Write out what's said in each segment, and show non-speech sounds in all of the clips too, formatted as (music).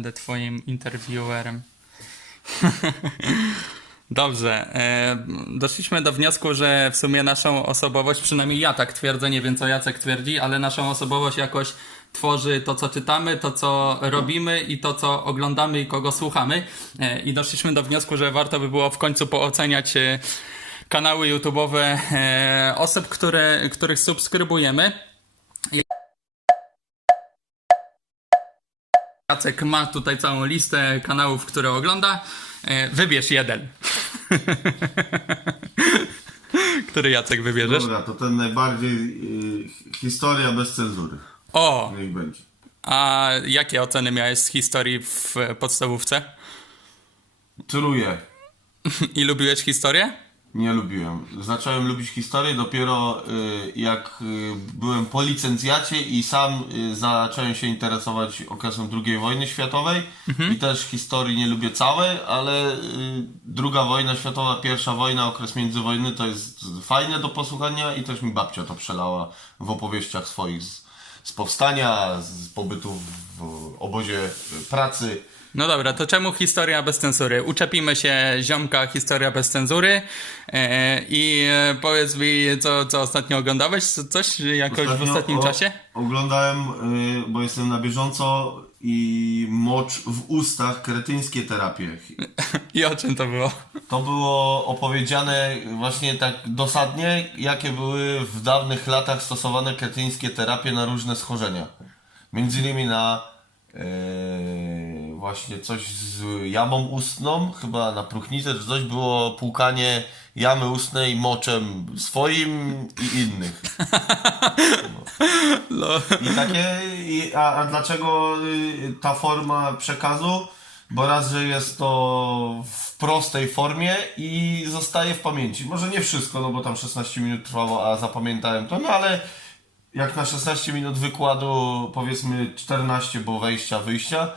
Będę twoim interviewerem. (laughs) Dobrze. E, doszliśmy do wniosku, że w sumie naszą osobowość, przynajmniej ja tak twierdzę, nie wiem co Jacek twierdzi, ale naszą osobowość jakoś tworzy to, co czytamy, to, co robimy i to, co oglądamy i kogo słuchamy. E, I doszliśmy do wniosku, że warto by było w końcu pooceniać e, kanały YouTube'owe osób, które, których subskrybujemy. Jacek ma tutaj całą listę kanałów, które ogląda. E, Wybierz jeden. (laughs) Który Jacek wybierzesz? Dobra, to ten najbardziej y, historia bez cenzury. O, Niech będzie. a jakie oceny miałeś z historii w podstawówce? Truję. (laughs) I lubiłeś historię? Nie lubiłem. Zacząłem lubić historię dopiero y, jak y, byłem po licencjacie i sam y, zacząłem się interesować okresem II wojny światowej i też historii nie lubię całej, ale y, druga wojna światowa, pierwsza wojna, okres międzywojny to jest fajne do posłuchania i też mi babcia to przelała w opowieściach swoich z, z powstania, z pobytu w obozie pracy. No dobra, to czemu historia bez cenzury? Uczepimy się ziomka historia bez cenzury e, i e, powiedz mi, co, co ostatnio oglądałeś? Co- Coś jakoś w Ostatnio ostatnim o- czasie? Oglądałem, y, bo jestem na bieżąco i mocz w ustach, kretyńskie terapie. (laughs) I o czym to było? To było opowiedziane właśnie tak dosadnie, jakie były w dawnych latach stosowane kretyńskie terapie na różne schorzenia. Między innymi na e, właśnie coś z jamą ustną, chyba na próchnicę czy coś było płukanie jamy ustnej moczem swoim i innych. (laughs) No. I takie, i, a, a dlaczego y, ta forma przekazu? Bo raz, że jest to w prostej formie i zostaje w pamięci. Może nie wszystko, no bo tam 16 minut trwało, a zapamiętałem to, no ale jak na 16 minut wykładu powiedzmy 14 było wejścia, wyjścia,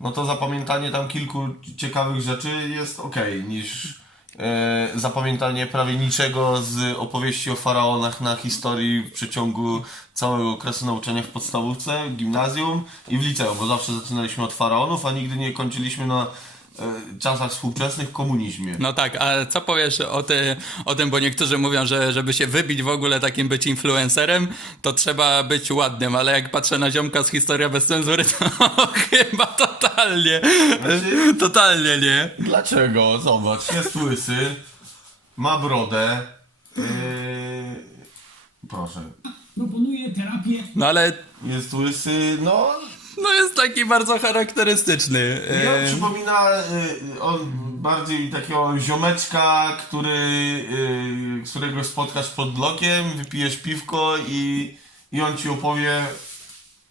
no to zapamiętanie tam kilku ciekawych rzeczy jest ok, niż e, zapamiętanie prawie niczego z opowieści o faraonach na historii w przeciągu całego okresu nauczania w podstawówce, gimnazjum i w liceum, bo zawsze zaczynaliśmy od faraonów, a nigdy nie kończyliśmy na czasach współczesnych w komunizmie. No tak, a co powiesz o, ty, o tym, bo niektórzy mówią, że żeby się wybić w ogóle takim być influencerem, to trzeba być ładnym, ale jak patrzę na ziomka z historia bez cenzury, to (laughs) chyba totalnie, Znaczy- totalnie nie. Dlaczego? Zobacz, jest łysy, ma brodę. Yy, proszę. Proponuje terapię No ale Jest łysy, no. No jest taki bardzo charakterystyczny. Ja E, przypomina y, on bardziej takiego ziomeczka, który, y, którego spotkasz pod blokiem, wypijesz piwko i, i on ci opowie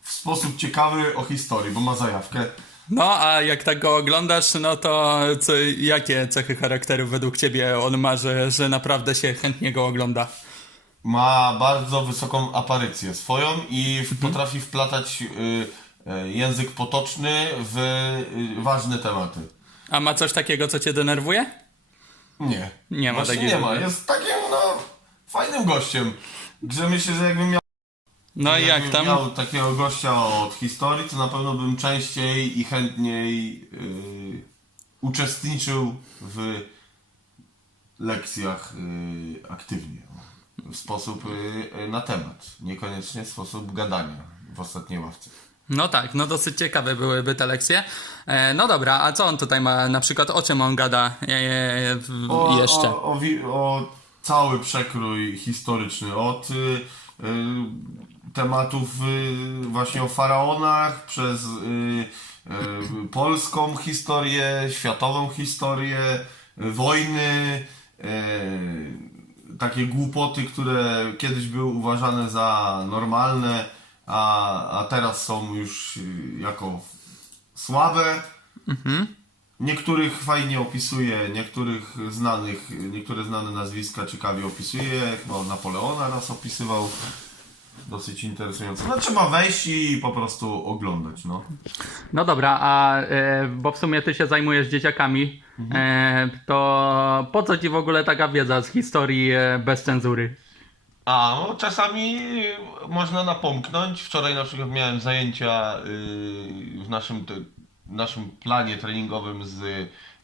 w sposób ciekawy o historii, bo ma zajawkę. No a jak tak go oglądasz, no to co, jakie cechy charakteru według ciebie on ma, że, że naprawdę się chętnie go ogląda? Ma bardzo wysoką aparycję swoją i w, potrafi wplatać y, język potoczny w y, ważne tematy. A ma coś takiego, co cię denerwuje? Nie. Nie ma Właśnie takiego. nie ma. Jest takim, no, fajnym gościem. Że myślę, że jakbym miał, No i jak tam? miał takiego gościa od historii, to na pewno bym częściej i chętniej yy, uczestniczył w lekcjach yy, aktywnie. W sposób yy, na temat. Niekoniecznie w sposób gadania w ostatniej ławce. No tak, no dosyć ciekawe byłyby te lekcje. E, no dobra, a co on tutaj ma, na przykład o czym on gada e, w, o, jeszcze? O, o, o cały przekrój historyczny. Od y, y, tematów y, właśnie o faraonach, przez polską historię, światową historię, wojny, y, takie głupoty, które kiedyś były uważane za normalne, a, a teraz są już y, jako słabe. Niektórych fajnie opisuje, niektórych znanych, niektóre znane nazwiska ciekawie opisuje. Chyba Napoleona raz opisywał. Dosyć interesująco. No trzeba wejść i po prostu oglądać, no. No dobra, a e, bo w sumie ty się zajmujesz dzieciakami, e, to po co ci w ogóle taka wiedza z historii e, bez cenzury? A, no, czasami można napomknąć. Wczoraj na przykład miałem zajęcia yy, w naszym te, naszym planie treningowym z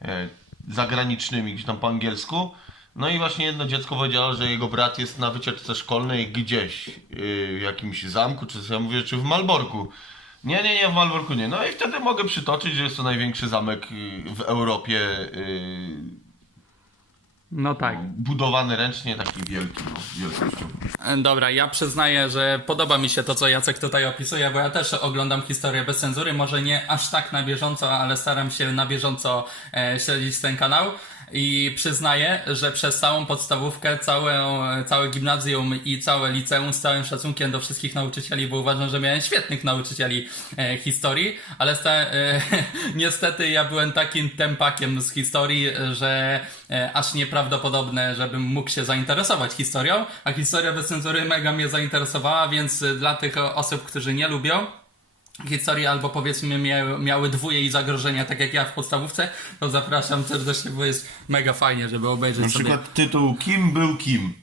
e, zagranicznymi, gdzieś tam po angielsku. No i właśnie jedno dziecko powiedziało, że jego brat jest na wycieczce szkolnej gdzieś, yy, w jakimś zamku, czy ja mówię, czy w Malborku. Nie, nie, nie, w Malborku nie. No i wtedy mogę przytoczyć, że jest to największy zamek w Europie, No tak. budowany ręcznie, taki wielki, no, wielkością. Dobra, ja przyznaję, że podoba mi się to, co Jacek tutaj opisuje, bo ja też oglądam historię bez cenzury. Może nie aż tak na bieżąco, ale staram się na bieżąco e, śledzić ten kanał. I przyznaję, że przez całą podstawówkę, całe, całe gimnazjum i całe liceum z całym szacunkiem do wszystkich nauczycieli, bo uważam, że miałem świetnych nauczycieli e, historii, ale sta, e, (laughs) niestety ja byłem takim tempakiem z historii, że e, aż nieprawdopodobne, żebym mógł się zainteresować historią, a historia bez cenzury mega mnie zainteresowała, więc dla tych osób, którzy nie lubią historii albo powiedzmy miały, miały dwóje i zagrożenia, tak jak ja w podstawówce, to zapraszam serdecznie, bo jest mega fajnie, żeby obejrzeć Na sobie przykład tytuł Kim był Kim?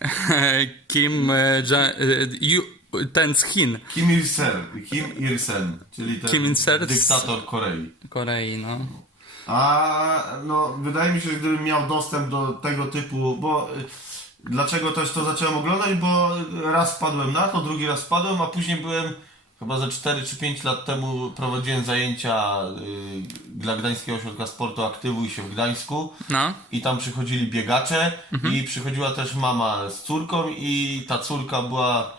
(laughs) Kim e, Ja- e, Ju- ten z Chin, Kim Il-sen, Kim Il-sen, czyli ten Kim dyktator Korei. Korei, no. A no, wydaje mi się, że gdybym miał dostęp do tego typu, bo y, dlaczego też to zacząłem oglądać, bo raz wpadłem na to, drugi raz wpadłem, a później byłem chyba ze 4 czy 5 lat temu prowadziłem zajęcia y, dla Gdańskiego Ośrodka Sportu Aktywuj się w Gdańsku. No. I tam przychodzili biegacze Mhm. i przychodziła też mama z córką i ta córka była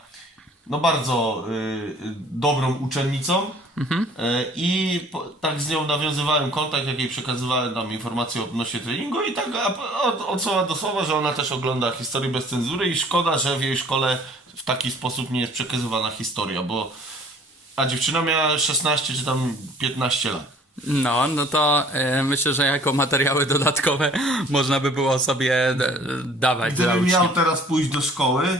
no bardzo y, dobrą uczennicą Mhm. y, i po, tak z nią nawiązywałem kontakt, jak jej przekazywałem tam informacje odnośnie treningu i tak od, od słowa do słowa, że ona też ogląda historię bez cenzury i szkoda, że w jej szkole w taki sposób nie jest przekazywana historia, bo a dziewczyna miała 16 czy tam 15 lat. No, no to e, myślę, że jako materiały dodatkowe (laughs) można by było sobie dawać Gdybym miał teraz pójść do szkoły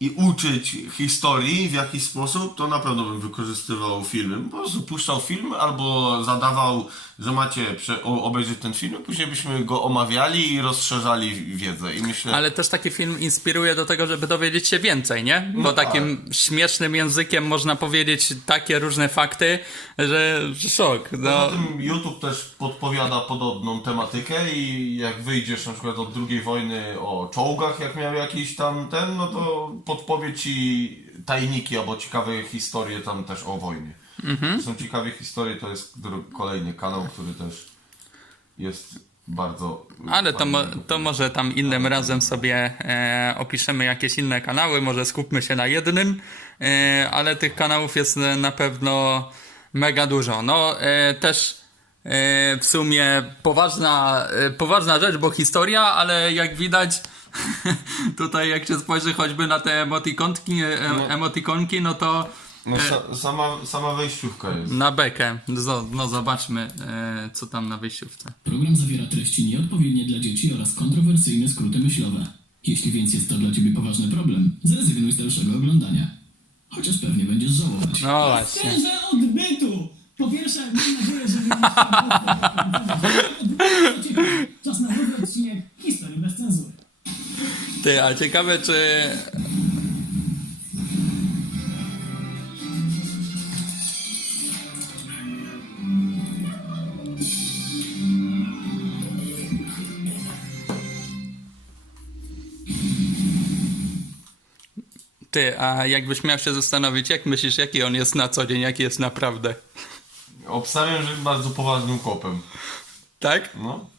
i uczyć historii w jakiś sposób, to na pewno bym wykorzystywał filmy. Po prostu puszczał film albo zadawał, że macie obejrzeć ten film, a później byśmy go omawiali i rozszerzali wiedzę. I myślę, Ale też taki film inspiruje do tego, żeby dowiedzieć się więcej, nie? Bo No tak. takim śmiesznym językiem można powiedzieć takie różne fakty, że że szok. No, Poza tym YouTube też podpowiada podobną tematykę i jak wyjdziesz na przykład od II wojny o czołgach, jak miał jakiś tam ten, no to podpowie ci tajniki albo ciekawe historie tam też o wojnie. Mhm. Są ciekawe historie, to jest kolejny kanał, który też jest bardzo... ale to, mo- to może tam innym razem sobie e, opiszemy jakieś inne kanały, może skupmy się na jednym, e, ale tych kanałów jest na pewno mega dużo. No e, też e, w sumie poważna, e, poważna rzecz, bo historia, ale jak widać (laughs) tutaj jak się spojrzy choćby na te emotikonki, e, emotikonki no to No, sa, sama, sama wejściówka jest. na bekę. No, no zobaczmy, e, co tam na wyjściówce. Program zawiera treści nieodpowiednie dla dzieci oraz kontrowersyjne skróty myślowe. Jeśli więc jest to dla ciebie poważny problem, zrezygnuj z dalszego oglądania. Chociaż pewnie będziesz żałować. No właśnie. Odbytu! Po pierwsze, mam nadzieję, że będziesz (laughs) Czas na nowy Ty, a ciekawe czy... Ty, a jakbyś miał się zastanowić, jak myślisz, jaki on jest na co dzień, jaki jest naprawdę? Obstawiam, że jest bardzo poważnym kopem. Tak? No.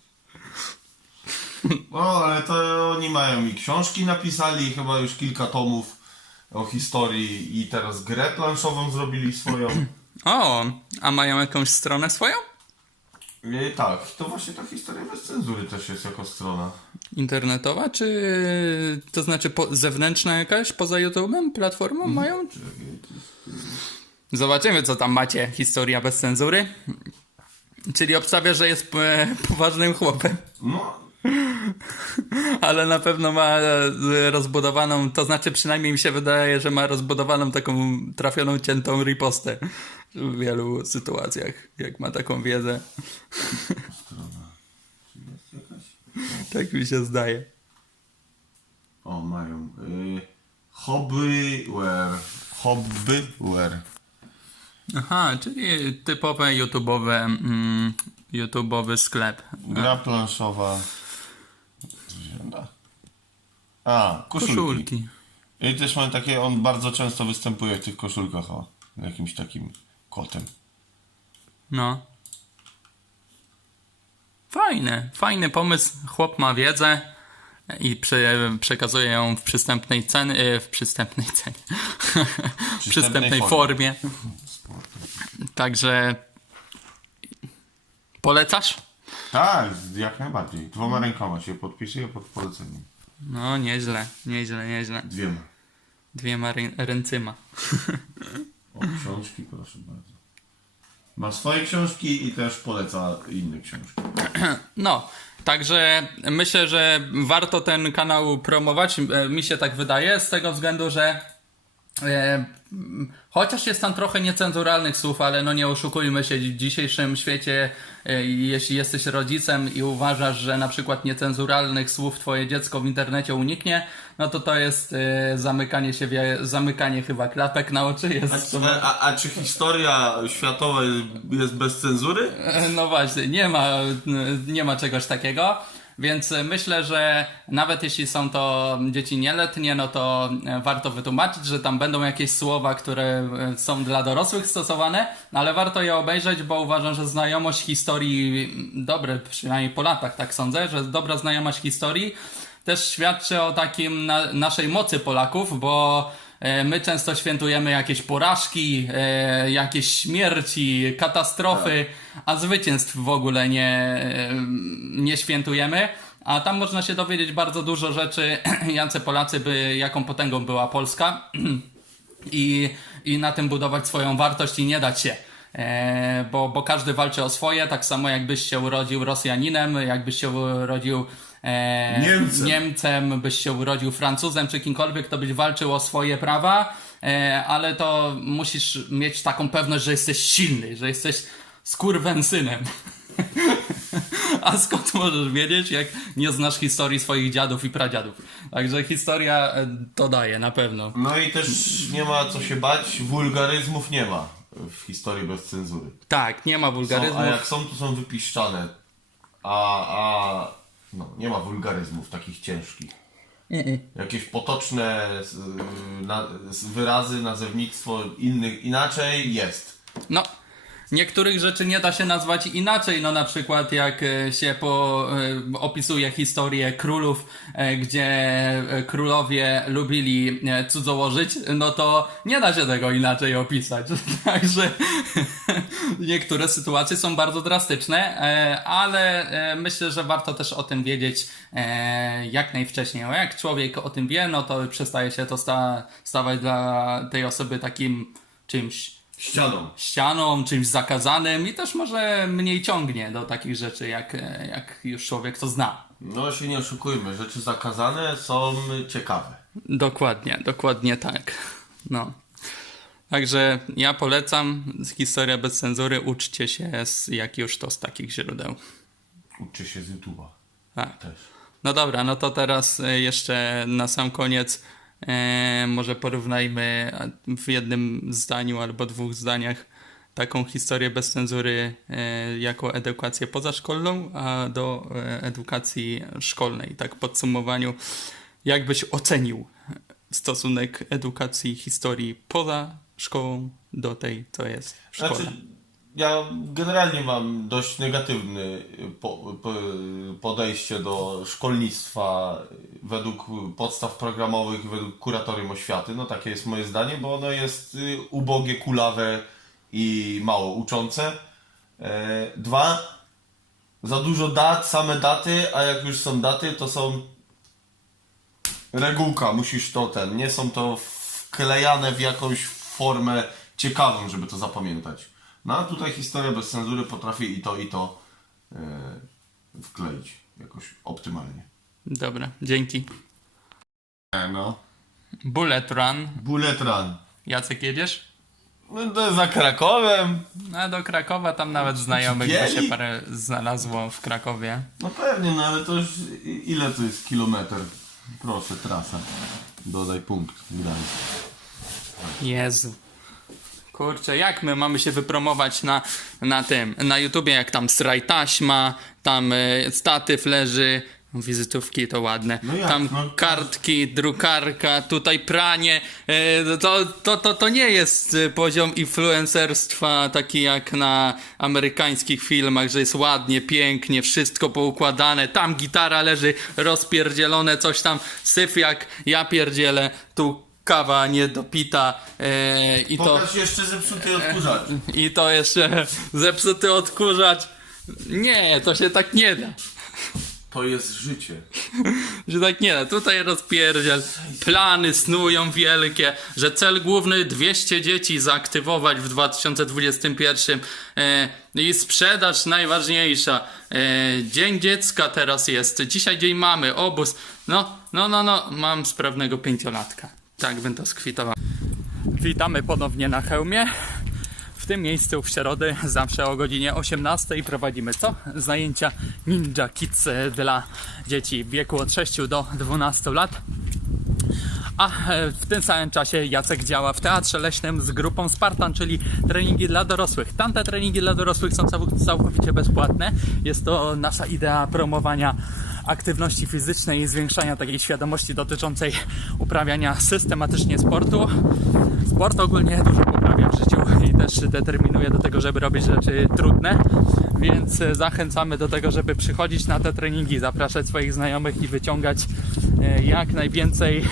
No, ale to oni mają i książki napisali, chyba już kilka tomów o historii i teraz grę planszową zrobili swoją. (clears throat) O, a mają jakąś stronę swoją? I tak, to właśnie ta historia bez cenzury też jest jako strona. Internetowa, czy to znaczy po, zewnętrzna jakaś, poza YouTube'em, platformą mają? Zobaczymy, co tam macie. Historia bez cenzury. Czyli obstawia, że jest e, poważnym chłopem, No, ale na pewno ma e, rozbudowaną, to znaczy przynajmniej mi się wydaje, że ma rozbudowaną taką trafioną, ciętą ripostę w wielu sytuacjach, jak ma taką wiedzę. (laughs) Tak mi się zdaje. O, mają. Y, hobbyware. Hobbyware. Aha, czyli typowe YouTube'owe, mm, YouTube'owy sklep. Gra planszowa. A, koszulki. Koszulki. I też mam takie, on bardzo często występuje w tych koszulkach, o, jakimś takim kotem. No. Fajny, fajny pomysł. Chłop ma wiedzę i prze, przekazuje ją w przystępnej cenie, w przystępnej cenie, (laughs) w przystępnej formie. (laughs) Także polecasz? Tak, jak najbardziej. Dwoma rękoma się podpisuję pod poleceniem. No, nieźle, nieźle, nieźle. Dwiema. Dwiema rę, ręcyma. O, książki, proszę bardzo. Ma swoje książki i też poleca inne książki. (clears throat) No, także myślę, że warto ten kanał promować. E, Mi się tak wydaje, z tego względu, że e, chociaż jest tam trochę niecenzuralnych słów, ale no nie oszukujmy się, w dzisiejszym świecie, e, jeśli jesteś rodzicem i uważasz, że na przykład niecenzuralnych słów twoje dziecko w internecie uniknie, no to to jest e, zamykanie się, zamykanie chyba klapek na oczy. Jest, A, a czy historia światowa jest bez cenzury? No właśnie, nie ma, nie ma czegoś takiego. Więc myślę, że nawet jeśli są to dzieci nieletnie, no to warto wytłumaczyć, że tam będą jakieś słowa, które są dla dorosłych stosowane, ale warto je obejrzeć, bo uważam, że znajomość historii, dobre, przynajmniej po latach tak sądzę, że dobra znajomość historii też świadczy o takim na, naszej mocy Polaków, bo e, my często świętujemy jakieś porażki, e, jakieś śmierci, katastrofy, a zwycięstw w ogóle nie, e, nie świętujemy. A tam można się dowiedzieć bardzo dużo rzeczy, (clears throat) jacy Polacy by, jaką potęgą była Polska (clears throat) i, i na tym budować swoją wartość i nie dać się. E, bo, bo każdy walczy o swoje, tak samo jakbyś się urodził Rosjaninem, jakbyś się urodził e, Niemcem. Niemcem, byś się urodził Francuzem czy kimkolwiek, to byś walczył o swoje prawa, e, ale to musisz mieć taką pewność, że jesteś silny, że jesteś skurwensynem. (laughs) A skąd możesz wiedzieć, jak nie znasz historii swoich dziadów i pradziadów? Także historia e, to daje na pewno. No i też nie ma co się bać, wulgaryzmów nie ma w historii bez cenzury. Tak, nie ma Są, wulgaryzmów. a jak są, to są wypiszczane. A, a no, nie ma wulgaryzmów takich ciężkich. Jakieś potoczne s- na, wyrazy, nazewnictwo innych inaczej jest. No, niektórych rzeczy nie da się nazwać inaczej. No na przykład jak e, się po, e, opisuje historię królów, e, gdzie królowie lubili cudzołożyć, no to nie da się tego inaczej opisać. (laughs) Także (laughs) niektóre sytuacje są bardzo drastyczne, ale myślę, że warto też o tym wiedzieć jak najwcześniej. A jak człowiek o tym wie, no to przestaje się to sta- stawać dla tej osoby takim czymś Ścianą. ścianą, czymś zakazanym i też może mniej ciągnie do takich rzeczy, jak, jak już człowiek to zna. No się nie oszukujmy, rzeczy zakazane są ciekawe. Dokładnie, dokładnie tak. No. Także ja polecam historia bez cenzury, uczcie się z, jak już to z takich źródeł. Uczy się z YouTube'a Tak. też. No dobra, no to teraz e, jeszcze na sam koniec e, może porównajmy w jednym zdaniu albo dwóch zdaniach taką historię bez cenzury e, jako edukację pozaszkolną, a do e, edukacji szkolnej. Tak w podsumowaniu, jak byś ocenił stosunek edukacji historii poza szkołą do tej, co jest w szkole? Znaczy, ja generalnie mam dość negatywny po, po, podejście do szkolnictwa według podstaw programowych według kuratorium oświaty. No takie jest moje zdanie, bo ono jest y, ubogie, kulawe i mało uczące. E, Dwa, za dużo dat, same daty, a jak już są daty, to są regułka, musisz to ten, nie są to wklejane w jakąś formę ciekawą, żeby to zapamiętać. No a tutaj historia bez cenzury potrafi i to, i to e, wkleić jakoś optymalnie. Dobra, dzięki. No. Bullet Run. Bullet Run. Jacek, jedziesz? No to za Krakowem. No do Krakowa tam nawet znajomych by się parę znalazło w Krakowie. No pewnie, no ale to już ile to jest kilometr? Proszę, trasa. Dodaj punkt. Gdańsk. Jezu. Kurczę, jak my mamy się wypromować na, na tym, na YouTubie, jak tam straj taśma, tam y, statyw leży, wizytówki to ładne, No jak, tam no. kartki, drukarka, tutaj pranie, y, to, to, to, to nie jest y, poziom influencerstwa taki jak na amerykańskich filmach, że jest ładnie, pięknie, wszystko poukładane, tam gitara leży rozpierdzielone, coś tam, syf jak ja pierdzielę, tu kawa niedopita y, i to... Pokaż jeszcze zepsuty odkurzacz. I to jeszcze (laughs) zepsuty odkurzacz. Nie, to się tak nie da. To jest życie. (laughs) Że tak nie da. Tutaj rozpierdziel. Plany snują wielkie, że cel główny 200 dzieci zaaktywować w 2021 e, i sprzedaż najważniejsza. E, dzień dziecka teraz jest. Dzisiaj dzień mamy, obóz. No, no, no, no. Mam sprawnego pięciolatka. Tak bym to skwitował. Witamy ponownie na hełmie. W tym miejscu w środę zawsze o godzinie 18 prowadzimy co? Zajęcia Ninja Kids e, dla dzieci w wieku od 6 do 12 lat. A e, w tym samym czasie Jacek działa w Teatrze Leśnym z grupą Spartan, czyli treningi dla dorosłych. Tamte treningi dla dorosłych są cał- całkowicie bezpłatne. Jest to nasza idea promowania aktywności fizycznej i zwiększania takiej świadomości dotyczącej uprawiania systematycznie sportu. Sport ogólnie dużo poprawia w życiu i też determinuje do tego, żeby robić rzeczy trudne, więc zachęcamy do tego, żeby przychodzić na te treningi, zapraszać swoich znajomych i wyciągać jak najwięcej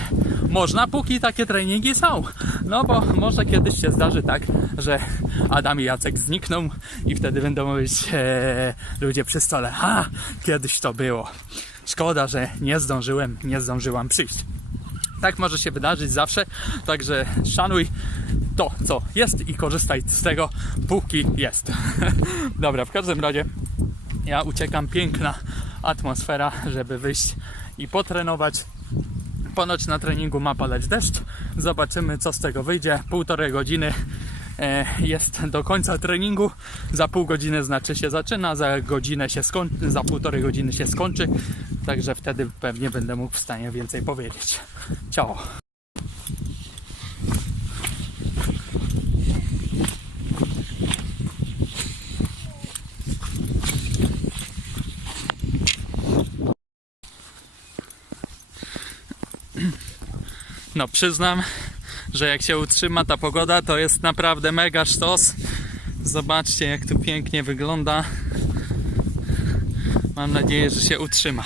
można, póki takie treningi są. No bo może kiedyś się zdarzy tak, że Adam i Jacek znikną i wtedy będą mówić e, ludzie przy stole, ha, kiedyś to było. Szkoda, że nie zdążyłem, nie zdążyłam przyjść. Tak może się wydarzyć zawsze, także szanuj to, co jest i korzystaj z tego, póki jest. (laughs) Dobra, w każdym razie ja uciekam, piękna atmosfera, żeby wyjść i potrenować. Ponoć na treningu ma padać deszcz. Zobaczymy, co z tego wyjdzie. Półtorej godziny e, jest do końca treningu. Za pół godziny znaczy się zaczyna, za godzinę się skończy, za półtorej godziny się skończy. Także wtedy pewnie będę mógł w stanie więcej powiedzieć. Ciao. No przyznam, że jak się utrzyma ta pogoda, to jest naprawdę mega sztos. Zobaczcie jak tu pięknie wygląda. Mam nadzieję, że się utrzyma.